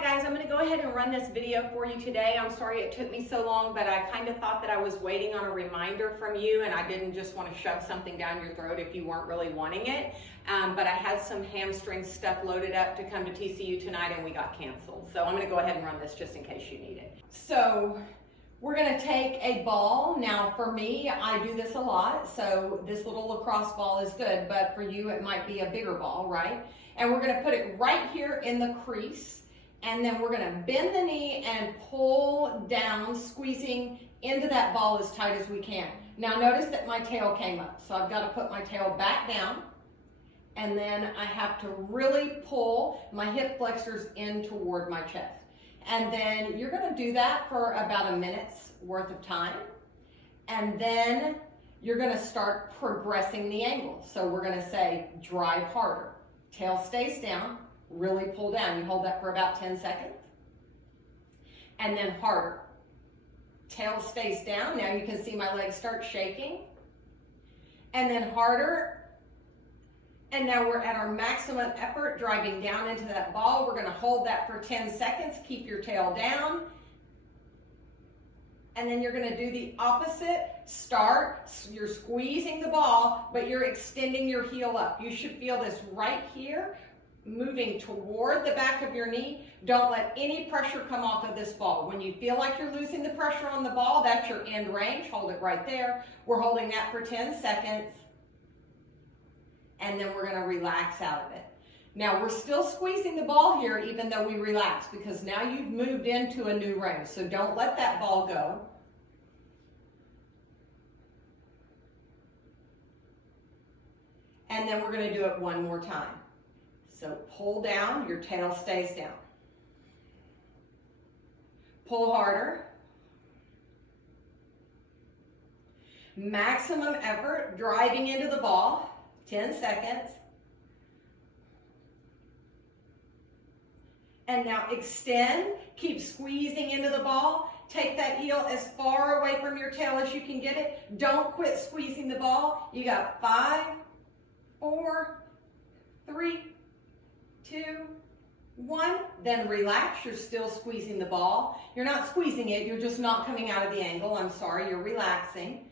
Hi guys, I'm going to go ahead and run this video for you today. I'm sorry it took me so long, but I kind of thought that I was waiting on a reminder from you and I didn't just want to shove something down your throat if you weren't really wanting it. But I had some hamstring stuff loaded up to come to TCU tonight and we got canceled. So I'm going to go ahead and run this just in case you need it. So we're going to take a ball. Now for me, I do this a lot, so this little lacrosse ball is good, but for you it might be a bigger ball, right? And we're going to put it right here in the crease, and then we're going to bend the knee and pull down, squeezing into that ball as tight as we can. Now notice that my tail came up, so I've got to put my tail back down, and then I have to really pull my hip flexors in toward my chest. And then you're going to do that for about a minute's worth of time, and then you're going to start progressing the angle. So we're going to say drive harder. Tail stays down, really pull down. You hold that for about 10 seconds. And then harder. Tail stays down. Now you can see my legs start shaking. And then harder. And now we're at our maximum effort, driving down into that ball. We're going to hold that for 10 seconds. Keep your tail down. And then you're going to do the opposite. Start, you're squeezing the ball, but you're extending your heel up. You should feel this right here, moving toward the back of your knee. Don't let any pressure come off of this ball. When you feel like you're losing the pressure on the ball, that's your end range. Hold it right there. We're holding that for 10 seconds. And then we're going to relax out of it. Now we're still squeezing the ball here even though we relax, because now you've moved into a new range. So don't let that ball go. And then we're going to do it one more time. So pull down, your tail stays down. Pull harder. Maximum effort, driving into the ball. 10 seconds. And now extend, keep squeezing into the ball. Take that heel as far away from your tail as you can get it. Don't quit squeezing the ball. You got 5, 4, 3, 2, 1. Then relax. You're still squeezing the ball. You're not squeezing it. You're just not coming out of the angle. I'm sorry. You're relaxing.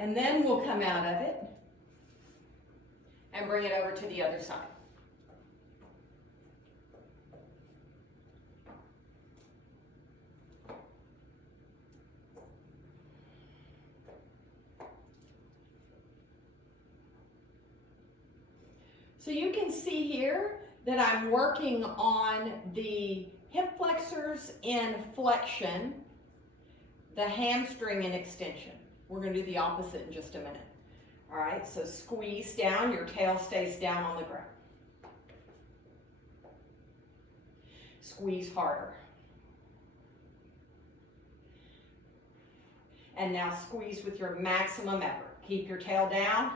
And then we'll come out of it and bring it over to the other side. So you can see here that I'm working on the hip flexors in flexion, the hamstring in extension. We're going to do the opposite in just a minute. All right, so squeeze down, your tail stays down on the ground. Squeeze harder. And now squeeze with your maximum effort. Keep your tail down.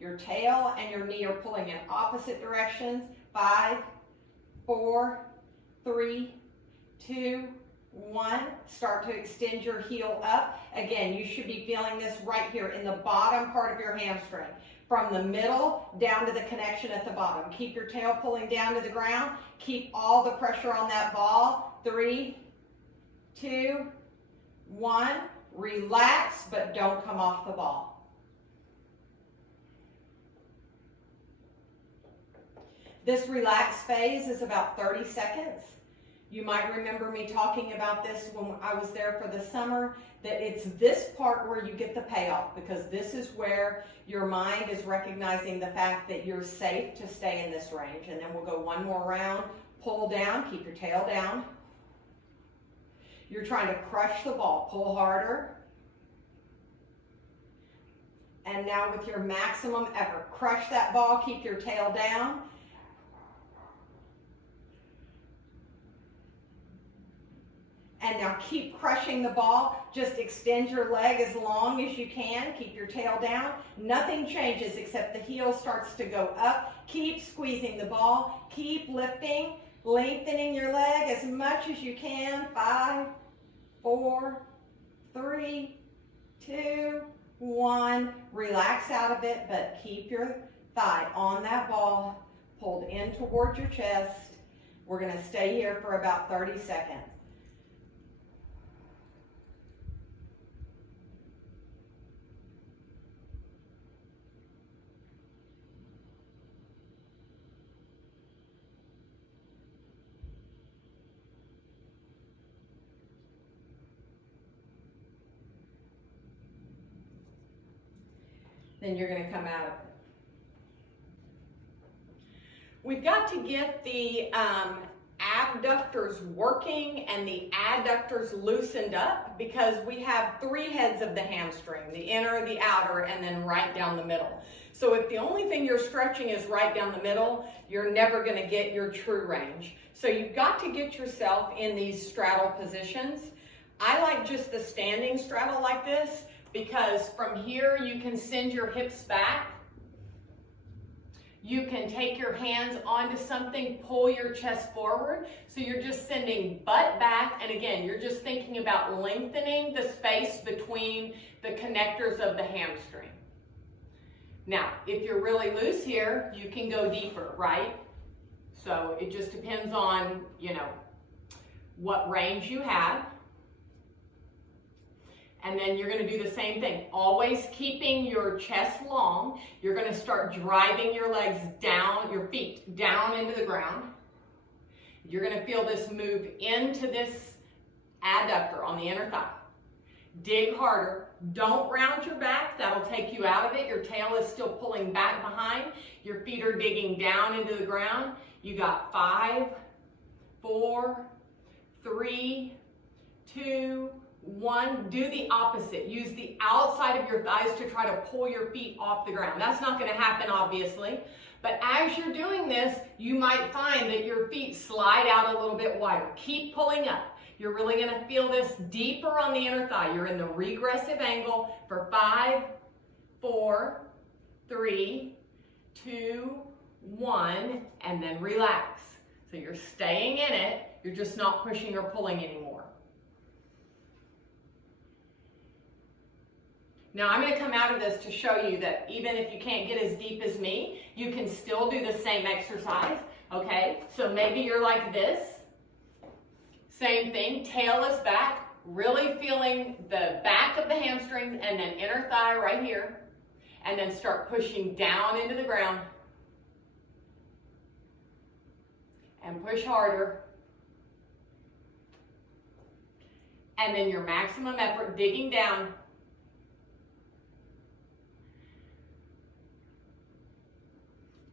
Your tail and your knee are pulling in opposite directions. 5, 4, 3, 2, 1. Start to extend your heel up. Again, you should be feeling this right here in the bottom part of your hamstring. From the middle down to the connection at the bottom. Keep your tail pulling down to the ground. Keep all the pressure on that ball. 3, 2, 1. Relax, but don't come off the ball. This relaxed phase is about 30 seconds. You might remember me talking about this when I was there for the summer, that it's this part where you get the payoff, because this is where your mind is recognizing the fact that you're safe to stay in this range. And then we'll go one more round. Pull down, keep your tail down. You're trying to crush the ball. Pull harder. And now with your maximum effort, crush that ball, keep your tail down. And now keep crushing the ball. Just extend your leg as long as you can. Keep your tail down. Nothing changes except the heel starts to go up. Keep squeezing the ball. Keep lifting, lengthening your leg as much much as you can. 5, 4, 3, 2, 1. Relax out of it, but keep your thigh on that ball, pulled in towards your chest. We're going to stay here for about 30 seconds. Then you're going to come out of it. We've got to get the abductors working and the adductors loosened up, because we have 3 heads of the hamstring, the inner, the outer, and then right down the middle. So if the only thing you're stretching is right down the middle, you're never going to get your true range. So you've got to get yourself in these straddle positions. I like just the standing straddle like this, because from here you can send your hips back. You can take your hands onto something, pull your chest forward. So you're just sending butt back. And again, you're just thinking about lengthening the space between the connectors of the hamstring. Now, if you're really loose here, you can go deeper, right? So it just depends on, what range you have. And then you're going to do the same thing, always keeping your chest long. You're going to start driving your legs down, your feet down into the ground. You're going to feel this move into this adductor on the inner thigh. Dig harder. Don't round your back. That'll take you out of it. Your tail is still pulling back behind. Your feet are digging down into the ground. You got 5, 4, 3, 2, 1. Do the opposite. Use the outside of your thighs to try to pull your feet off the ground. That's not going to happen, obviously. But as you're doing this, you might find that your feet slide out a little bit wider. Keep pulling up. You're really going to feel this deeper on the inner thigh. You're in the regressive angle for 5, 4, 3, 2, 1, and then relax. So you're staying in it. You're just not pushing or pulling anymore. Now I'm going to come out of this to show you that even if you can't get as deep as me, you can still do the same exercise, okay? So maybe you're like this. Same thing, tail is back, really feeling the back of the hamstrings and then inner thigh right here. And then start pushing down into the ground. And push harder. And then your maximum effort, digging down.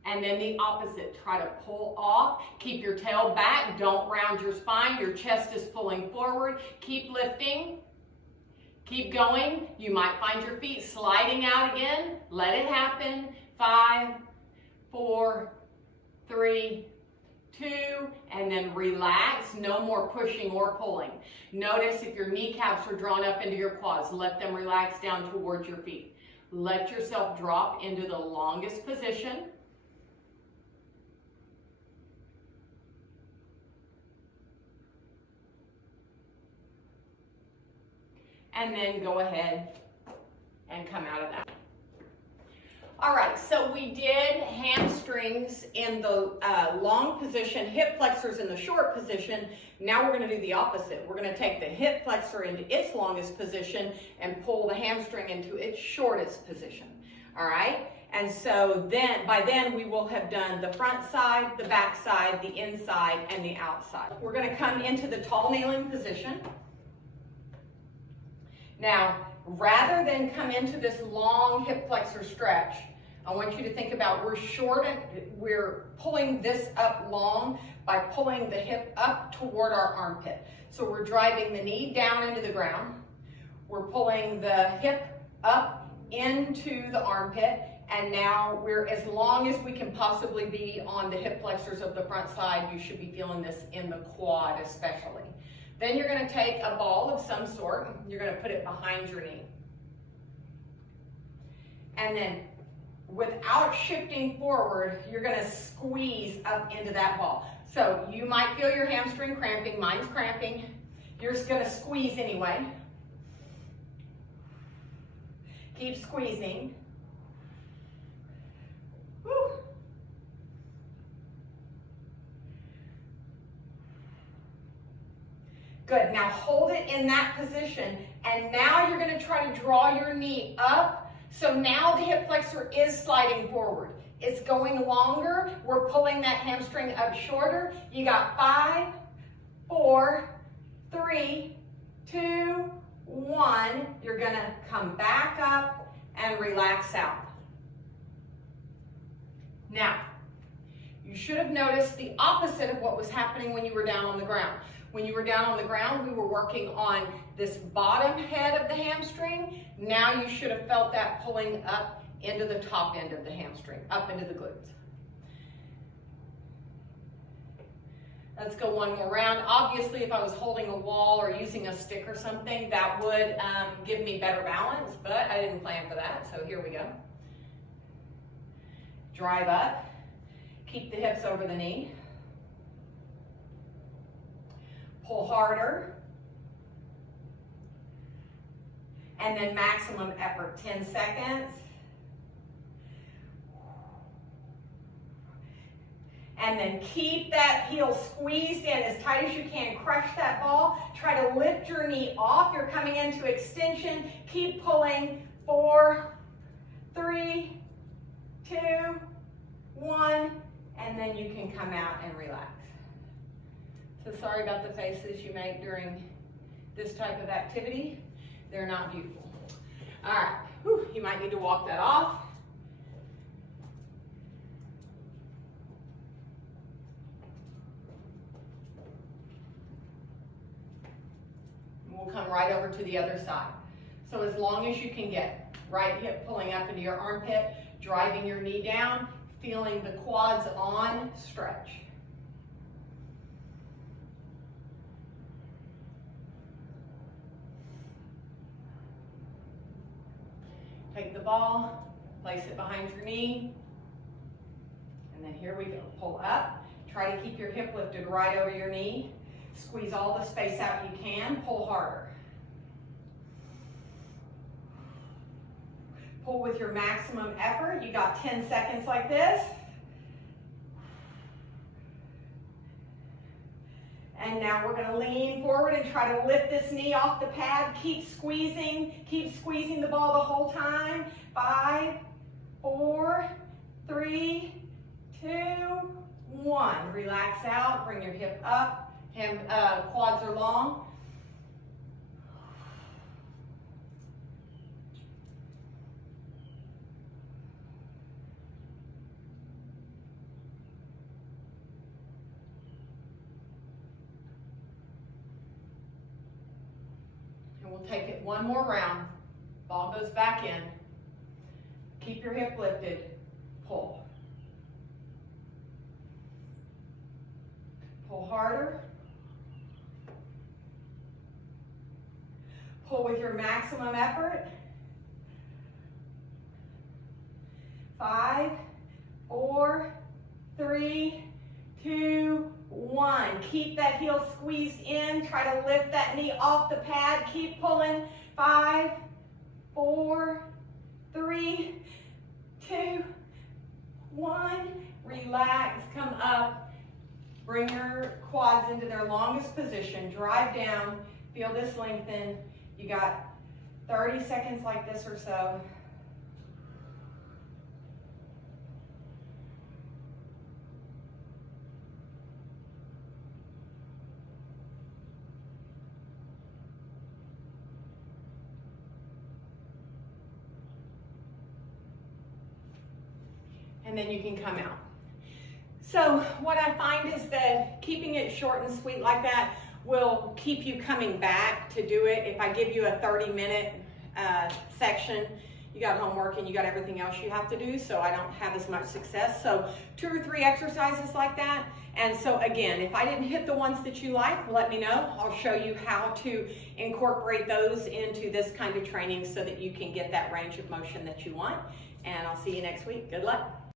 And then the opposite, try to pull off, keep your tail back, don't round your spine, your chest is pulling forward, keep lifting, keep going. You might find your feet sliding out again, let it happen. 5, 4, 3, 2, and then relax, no more pushing or pulling. Notice if your kneecaps are drawn up into your quads, let them relax down towards your feet. Let yourself drop into the longest position. And then go ahead and come out of that. All right, so we did hamstrings in the long position, hip flexors in the short position. Now we're going to do the opposite. We're going to take the hip flexor into its longest position and pull the hamstring into its shortest position. All right, and so then by then we will have done the front side, the back side, the inside, and the outside. We're going to come into the tall kneeling position. Now, rather than come into this long hip flexor stretch, I want you to think about we're pulling this up long by pulling the hip up toward our armpit. So we're driving the knee down into the ground. We're pulling the hip up into the armpit, and now we're as long as we can possibly be on the hip flexors of the front side. You should be feeling this in the quad especially. Then you're going to take a ball of some sort, you're going to put it behind your knee. And then without shifting forward, you're going to squeeze up into that ball. So you might feel your hamstring cramping, mine's cramping. You're just gonna squeeze anyway. Keep squeezing. Woo. Good, now hold it in that position, and now you're gonna try to draw your knee up, so now the hip flexor is sliding forward. It's going longer, we're pulling that hamstring up shorter. You got 5, 4, 3, 2, 1. You're gonna come back up and relax out. Now, you should have noticed the opposite of what was happening when you were down on the ground. When you were down on the ground, we were working on this bottom head of the hamstring. Now you should have felt that pulling up into the top end of the hamstring, up into the glutes. Let's go one more round. Obviously, if I was holding a wall or using a stick or something, that would give me better balance, but I didn't plan for that, so here we go. Drive up, keep the hips over the knee. Pull harder. And then maximum effort, 10 seconds. And then keep that heel squeezed in as tight as you can. Crush that ball. Try to lift your knee off. You're coming into extension. Keep pulling. 4, 3, 2, 1. And then you can come out and relax. So sorry about the faces you make during this type of activity. They're not beautiful. All right, whew, you might need to walk that off. We'll come right over to the other side. So as long as you can get right hip pulling up into your armpit, driving your knee down, feeling the quads on, stretch. Take the ball, place it behind your knee, and then here we go. Pull up. Try to keep your hip lifted right over your knee. Squeeze all the space out you can. Pull harder. Pull with your maximum effort. You got 10 seconds like this. And now we're going to lean forward and try to lift this knee off the pad. Keep squeezing the ball the whole time. 5, 4, 3, 2, 1. Relax out, bring your hip up. Quads are long. We'll take it one more round. Ball goes back in. Keep your hip lifted. Pull. Pull harder. Pull with your maximum effort. 5, 4, 3, 2, 1. Keep that heel squeezed in. Try to lift that knee off the pad. Keep pulling. 5, 4, 3, 2, 1. Relax. Come up. Bring your quads into their longest position. Drive down. Feel this lengthen. You got 30 seconds like this or so. And then you can come out. So what I find is that keeping it short and sweet like that will keep you coming back to do it. If I give you a 30-minute section, you got homework and you got everything else you have to do, so I don't have as much success. So 2 or 3 exercises like that. And so again, if I didn't hit the ones that you like, let me know. I'll show you how to incorporate those into this kind of training so that you can get that range of motion that you want. And I'll see you next week. Good luck.